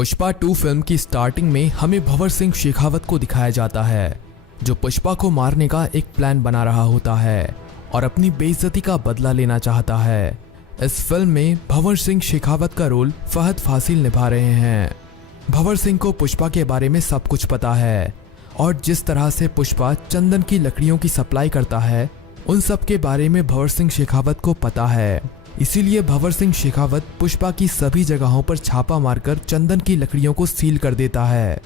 Pushpa 2 film की starting में हमें भंवर सिंह शेखावत को दिखाया जाता है, जो पुष्पा को मारने का एक प्लान बना रहा होता है और अपनी बेइज्जती का बदला लेना चाहता है। इस फिल्म में भंवर सिंह शेखावत का रोल फहद फासिल निभा रहे हैं। भंवर सिंह को पुष्पा के बारे में सब कुछ पता है और जिस तरह से पुष्पा चंदन की लकड़ियों की सप्लाई करता है, उन सब के बारे में भंवर सिंह शेखावत को पता है। इसीलिए भंवर सिंह शेखावत पुष्पा की सभी जगहों पर छापा मारकर चंदन की लकड़ियों को सील कर देता है।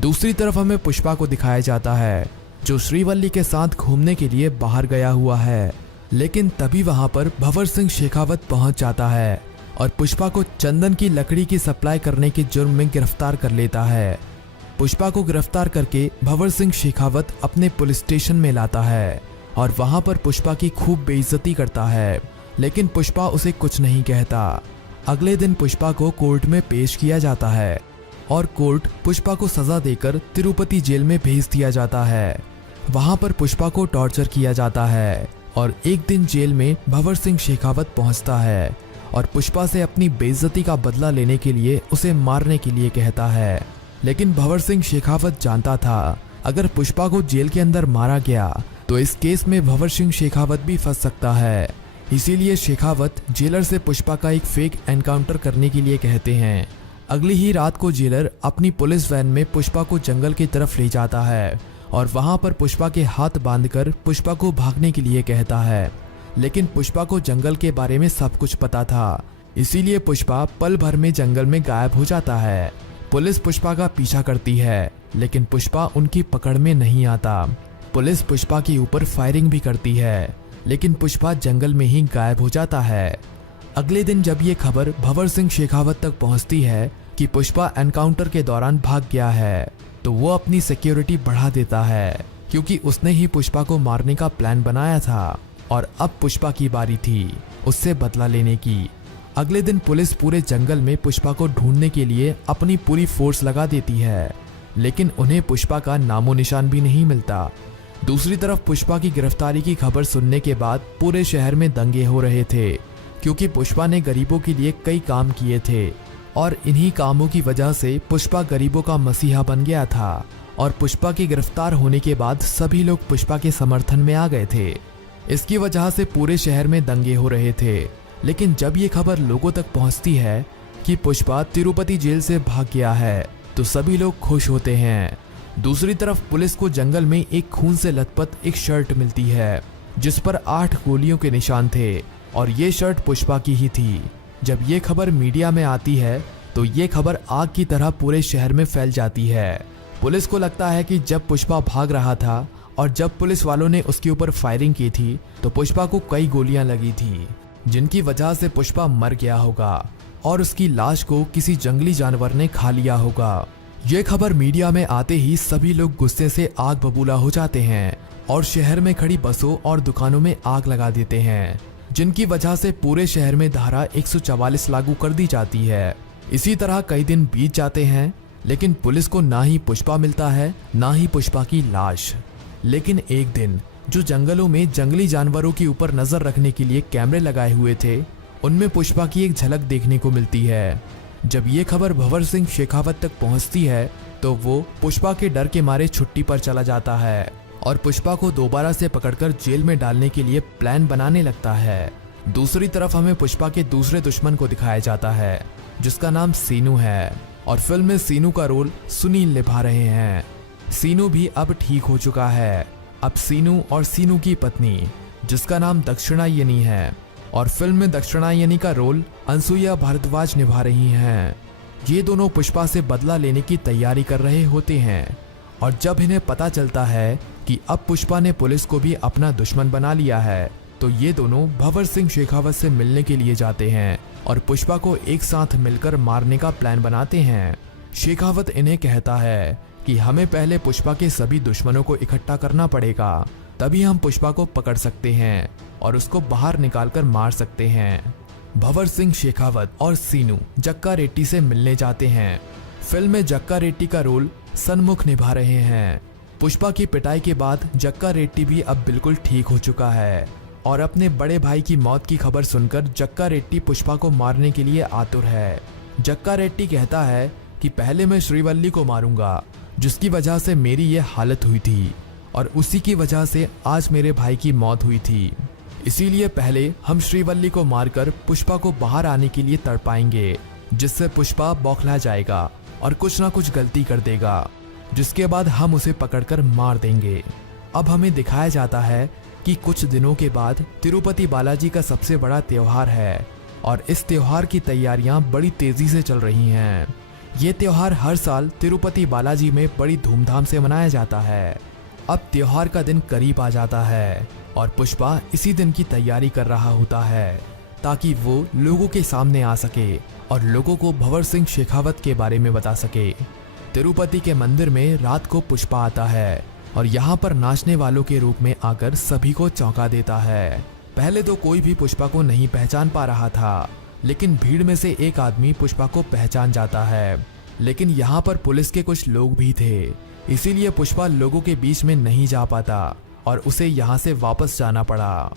दूसरी तरफ हमें पुष्पा को दिखाया जाता है, जो श्रीवल्ली के साथ घूमने के लिए बाहर गया हुआ है, लेकिन तभी वहां पर भंवर सिंह शेखावत पहुंच जाता है और पुष्पा को चंदन की लकड़ी की सप्लाई करने के जुर्म में गिरफ्तार कर लेता है। पुष्पा को गिरफ्तार करके भंवर सिंह शेखावत अपने पुलिस स्टेशन में लाता है और वहां पर पुष्पा की खूब बेइज्जती करता है, लेकिन पुष्पा उसे कुछ नहीं कहता। अगले दिन पुष्पा को कोर्ट में पेश किया जाता है और कोर्ट पुष्पा को सजा देकर तिरुपति जेल में भेज दिया जाता है। वहां पर पुष्पा को टॉर्चर किया जाता है और एक दिन जेल में भंवर सिंह शेखावत पहुंचता है और पुष्पा से अपनी बेइज्जती का बदला लेने के लिए उसे मारने के लिए कहता है। लेकिन भंवर सिंह शेखावत जानता था, अगर पुष्पा को जेल के अंदर मारा गया तो इस केस में भंवर सिंह शेखावत भी फंस सकता है। इसीलिए शेखावत जेलर से पुष्पा का एक फेक एनकाउंटर करने के लिए कहते हैं। अगली ही रात को जेलर अपनी पुलिस वैन में पुष्पा को जंगल की तरफ ले जाता है और वहां पर पुष्पा के हाथ बांधकर पुष्पा को भागने के लिए कहता है। लेकिन पुष्पा को जंगल के बारे में सब कुछ पता था, इसीलिए पुष्पा पल भर में जंगल में गायब हो जाता है। पुलिस पुष्पा का पीछा करती है, लेकिन पुष्पा उनकी पकड़ में नहीं आता। पुलिस पुष्पा के ऊपर फायरिंग भी करती है, लेकिन पुष्पा जंगल में ही गायब हो जाता है। अगले दिन जब ये खबर भंवर सिंह शेखावत तक पहुंचती है कि पुष्पा एनकाउंटर के दौरान भाग गया है, तो वो अपनी सिक्योरिटी बढ़ा देता है, क्योंकि उसने ही पुष्पा को मारने का प्लान बनाया था और अब पुष्पा की बारी थी उससे बदला लेने की। अगले दिन पुलिस पूरे जंगल में पुष्पा को ढूंढने के लिए अपनी पूरी फोर्स लगा देती है, लेकिन उन्हें पुष्पा का नामो निशान भी नहीं मिलता। दूसरी तरफ पुष्पा की गिरफ्तारी की खबर सुनने के बाद पूरे शहर में दंगे हो रहे थे, क्योंकि पुष्पा ने गरीबों के लिए कई काम किए थे और इन्हीं कामों की वजह से पुष्पा गरीबों का मसीहा बन गया था। और पुष्पा के गिरफ्तार होने के बाद सभी लोग पुष्पा के समर्थन में आ गए थे। इसकी वजह से पूरे शहर में दंगे हो रहे थे। लेकिन जब ये खबर लोगों तक पहुंचती है कि पुष्पा तिरुपति जेल से भाग गया है, तो सभी लोग खुश होते हैं। दूसरी तरफ पुलिस को जंगल में एक खून से लथपथ एक शर्ट मिलती है, जिस पर 8 गोलियों के निशान थे और ये शर्ट पुष्पा की ही थी। जब ये खबर मीडिया में आती है तो ये खबर आग की तरह पूरे शहर में फैल जाती है। पुलिस को लगता है कि जब पुष्पा भाग रहा था और जब पुलिस वालों ने उसके ऊपर फायरिंग की थी, तो पुष्पा को कई गोलियां लगी थी, जिनकी वजह से पुष्पा मर गया होगा और उसकी लाश को किसी जंगली जानवर ने खा लिया होगा। ये खबर मीडिया में आते ही सभी लोग गुस्से से आग बबूला हो जाते हैं और शहर में खड़ी बसों और दुकानों में आग लगा देते हैं, जिनकी वजह से पूरे शहर में धारा 144 लागू कर दी जाती है। इसी तरह कई दिन बीत जाते हैं, लेकिन पुलिस को ना ही पुष्पा मिलता है, ना ही पुष्पा की लाश। लेकिन एक दिन जो जंगलों में जंगली जानवरों के ऊपर नजर रखने के लिए कैमरे लगाए हुए थे, उनमें पुष्पा की एक झलक देखने को मिलती है। जब ये खबर भंवर सिंह शेखावत तक पहुंचती है, तो वो पुष्पा के डर के मारे छुट्टी पर चला जाता है और पुष्पा को दोबारा से पकड़कर जेल में डालने के लिए प्लान बनाने लगता है। दूसरी तरफ हमें पुष्पा के दूसरे दुश्मन को दिखाया जाता है, जिसका नाम सीनू है और फिल्म में सीनू का रोल सुनील निभा रहे हैं। सीनू भी अब ठीक हो चुका है। अब सीनू और सीनू की पत्नी, जिसका नाम दक्षिणायनी है, और फिल्म में दक्षिणायनी का रोल अनसुईया भारद्वाज निभा रही हैं। ये दोनों पुष्पा से बदला लेने की तैयारी कर रहे होते हैं और जब इन्हें पता चलता है कि अब पुष्पा ने पुलिस को भी अपना दुश्मन बना लिया है, तो ये दोनों भंवर सिंह शेखावत से मिलने के लिए जाते हैं और पुष्पा को एक साथ मिलकर मारने का प्लान बनाते हैं। शेखावत इन्हें कहता है कि हमें पहले पुष्पा के सभी दुश्मनों को इकट्ठा करना पड़ेगा, तभी हम पुष्पा को पकड़ सकते हैं और उसको बाहर निकालकर मार सकते हैं। भंवर सिंह शेखावत और सीनू जक्का रेड्डी से मिलने जाते हैं। फिल्म में जक्का रेड्डी का रोल सन्मुख निभा रहे हैं। पुष्पा की पिटाई के बाद जक्का रेड्डी भी अब बिल्कुल ठीक हो चुका है और अपने बड़े भाई की मौत की खबर सुनकर जक्का रेड्डी पुष्पा को मारने के लिए आतुर है। जक्का रेड्डी कहता है कि पहले मैं श्रीवल्ली को मारूंगा, जिसकी वजह से मेरी ये हालत हुई थी और उसी की वजह से आज मेरे भाई की मौत हुई थी। इसीलिए पहले हम श्रीवल्ली को मारकर पुष्पा को बाहर आने के लिए तड़पाएंगे, जिससे पुष्पा बौखला जाएगा और कुछ ना कुछ गलती कर देगा, जिसके बाद हम उसे पकड़कर मार देंगे। अब हमें दिखाया जाता है कि कुछ दिनों के बाद तिरुपति बालाजी का सबसे बड़ा त्योहार है और इस त्योहार की तैयारियां बड़ी तेजी से चल रही हैं। ये त्योहार हर साल तिरुपति बालाजी में बड़ी धूमधाम से मनाया जाता है। अब त्योहार का दिन करीब आ जाता है और पुष्पा इसी दिन की तैयारी कर रहा होता है ताकि वो लोगों के सामने आ सके और लोगों को भंवर सिंह शेखावत के बारे में बता सके। तिरुपति के मंदिर में रात को पुष्पा आता है और यहाँ पर नाचने वालों के रूप में आकर सभी को चौंका देता है। पहले तो कोई भी पुष्पा को नहीं पहचान पा रहा था, लेकिन भीड़ में से एक आदमी पुष्पा को पहचान जाता है। लेकिन यहाँ पर पुलिस के कुछ लोग भी थे, इसीलिए पुष्पा लोगों के बीच में नहीं जा पाता और उसे यहाँ से वापस जाना पड़ा।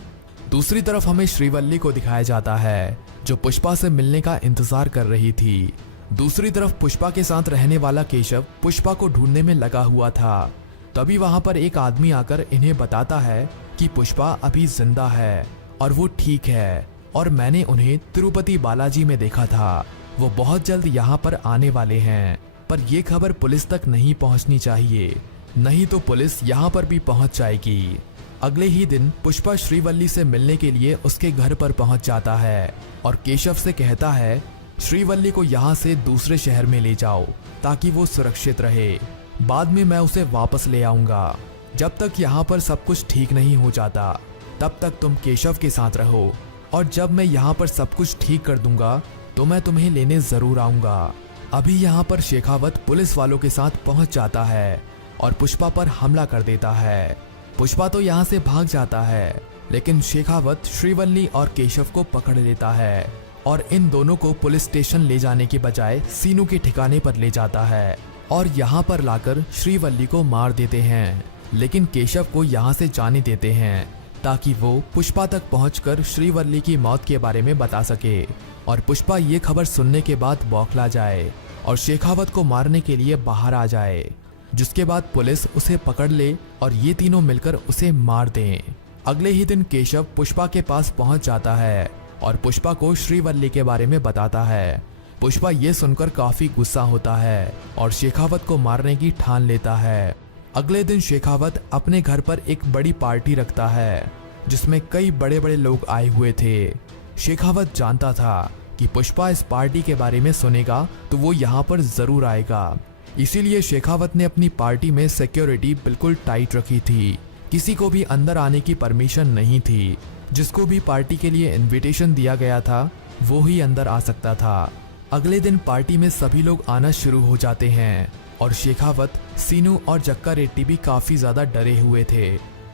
दूसरी तरफ हमें श्रीवल्ली को दिखाया जाता है, जो पुष्पा से मिलने का इंतजार कर रही थी। दूसरी तरफ पुष्पा के साथ रहने वाला केशव पुष्पा को ढूंढने में लगा हुआ था। तभी वहां पर एक आदमी आकर इन्हें बताता है कि पुष्पा अभी जिंदा है और वो ठीक है और मैंने उन्हें तिरुपति बालाजी में देखा था। वो बहुत जल्द यहाँ पर आने वाले हैं, पर ये खबर पुलिस तक नहीं पहुँचनी चाहिए, नहीं तो पुलिस यहाँ पर भी पहुँच जाएगी। अगले ही दिन पुष्पा श्रीवल्ली से मिलने के लिए उसके घर पर पहुँच जाता है और केशव से कहता है श्रीवल्ली को यहाँ से दूसरे शहर में ले जाओ ताकि वो सुरक्षित रहे। बाद में मैं उसे वापस ले आऊंगा। जब तक यहाँ पर सब कुछ ठीक नहीं हो जाता तब तक तुम केशव के साथ रहो और जब मैं यहाँ पर सब कुछ ठीक कर दूंगा तो मैं तुम्हें लेने जरूर आऊंगा। अभी यहाँ पर शेखावत पुलिस वालों के साथ पहुँच जाता है और पुष्पा पर हमला कर देता है। पुष्पा तो यहाँ से भाग जाता है, लेकिन शेखावत श्रीवल्ली और केशव को पकड़ लेता है और इन दोनों को पुलिस स्टेशन ले जाने के बजाय सीनू के ठिकाने पर ले जाता है और यहाँ पर लाकर श्रीवल्ली को मार देते हैं। लेकिन केशव को यहाँ से जाने देते हैं ताकि वो पुष्पा तक पहुंचकर श्रीवल्ली की मौत के बारे में बता सके और पुष्पा ये खबर सुनने के बाद बौखला जाए और शेखावत को मारने के लिए बाहर आ जाए, जिसके बाद पुलिस उसे पकड़ ले और ये तीनों मिलकर उसे मार दें। अगले ही दिन केशव पुष्पा के पास पहुंच जाता है और पुष्पा को श्रीवल्ली के बारे में बताता है। पुष्पा ये सुनकर काफी गुस्सा होता है और शेखावत को मारने की ठान लेता है। अगले दिन शेखावत अपने घर पर एक बड़ी पार्टी रखता है जिसमें कई बड़े बड़े लोग आए हुए थे। शेखावत जानता था कि पुष्पा इस पार्टी के बारे में सुनेगा तो वो यहाँ पर जरूर आएगा, इसीलिए शेखावत ने अपनी पार्टी में सिक्योरिटी बिल्कुल टाइट रखी थी। किसी को भी अंदर आने की परमिशन नहीं थी। जिसको भी पार्टी के लिए इनविटेशन दिया गया था वो ही अंदर आ सकता था। अगले दिन पार्टी में सभी लोग आना शुरू हो जाते हैं और शेखावत, सीनू और जक्का रेड्डी भी काफी ज्यादा डरे हुए थे,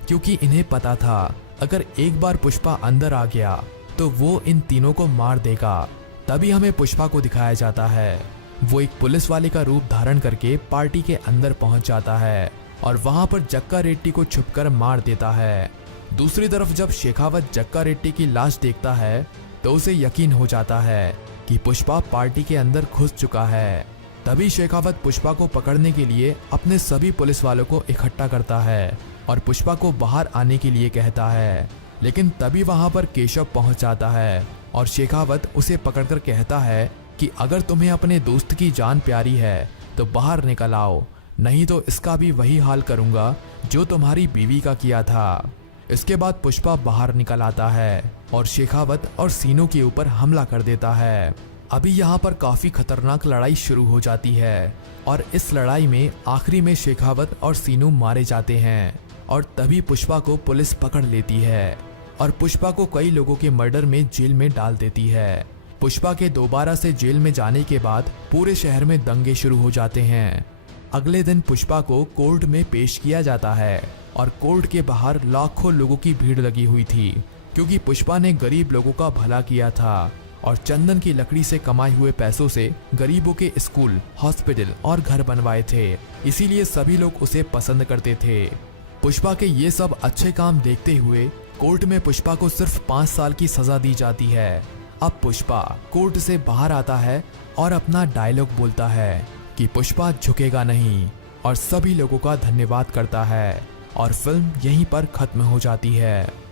क्योंकि इन्हें पता था अगर एक बार पुष्पा अंदर आ गया तो वो इन तीनों को मार देगा। तभी हमें पुष्पा को दिखाया जाता है। वो एक पुलिस वाले का रूप धारण करके पार्टी के अंदर पहुंच जाता है और वहां पर जक्का रेड्डी को छुपकर मार देता है। दूसरी तरफ जब शेखावत जक्का रेड्डी की लाश देखता है तो उसे यकीन हो जाता है कि पुष्पा पार्टी के अंदर घुस चुका है। तभी शेखावत पुष्पा को पकड़ने के लिए अपने सभी पुलिस वालों को इकट्ठा करता है और पुष्पा को बाहर आने के लिए कहता है। लेकिन तभी वहां पर केशव पहुंच जाता है और शेखावत उसे पकड़कर कहता है कि अगर तुम्हें अपने दोस्त की जान प्यारी है तो बाहर निकल आओ, नहीं तो इसका भी वही हाल करूंगा जो तुम्हारी बीवी का किया था। इसके बाद पुष्पा बाहर निकल आता है और शेखावत और सीनू के ऊपर हमला कर देता है। अभी यहाँ पर काफी खतरनाक लड़ाई शुरू हो जाती है और इस लड़ाई में आखिरी में शेखावत और सीनू मारे जाते हैं और तभी पुष्पा को पुलिस पकड़ लेती है और पुष्पा को कई लोगों के मर्डर में जेल में डाल देती है। पुष्पा के दोबारा से जेल में जाने के बाद पूरे शहर में दंगे शुरू हो जाते हैं। अगले दिन पुष्पा को कोर्ट में पेश किया जाता है और कोर्ट के बाहर लाखों लोगों की भीड़ लगी हुई थी, क्योंकि पुष्पा ने गरीब लोगों का भला किया था और चंदन की लकड़ी से कमाए हुए पैसों से गरीबों के स्कूल, हॉस्पिटल और घर बनवाए थे। इसीलिए सभी लोग उसे पसंद करते थे। पुष्पा के ये सब अच्छे काम देखते हुए कोर्ट में पुष्पा को सिर्फ 5 साल की सजा दी जाती है। अब पुष्पा कोर्ट से बाहर आता है और अपना डायलॉग बोलता है कि पुष्पा झुकेगा नहीं और सभी लोगों का धन्यवाद करता है और फिल्म यहीं पर खत्म हो जाती है।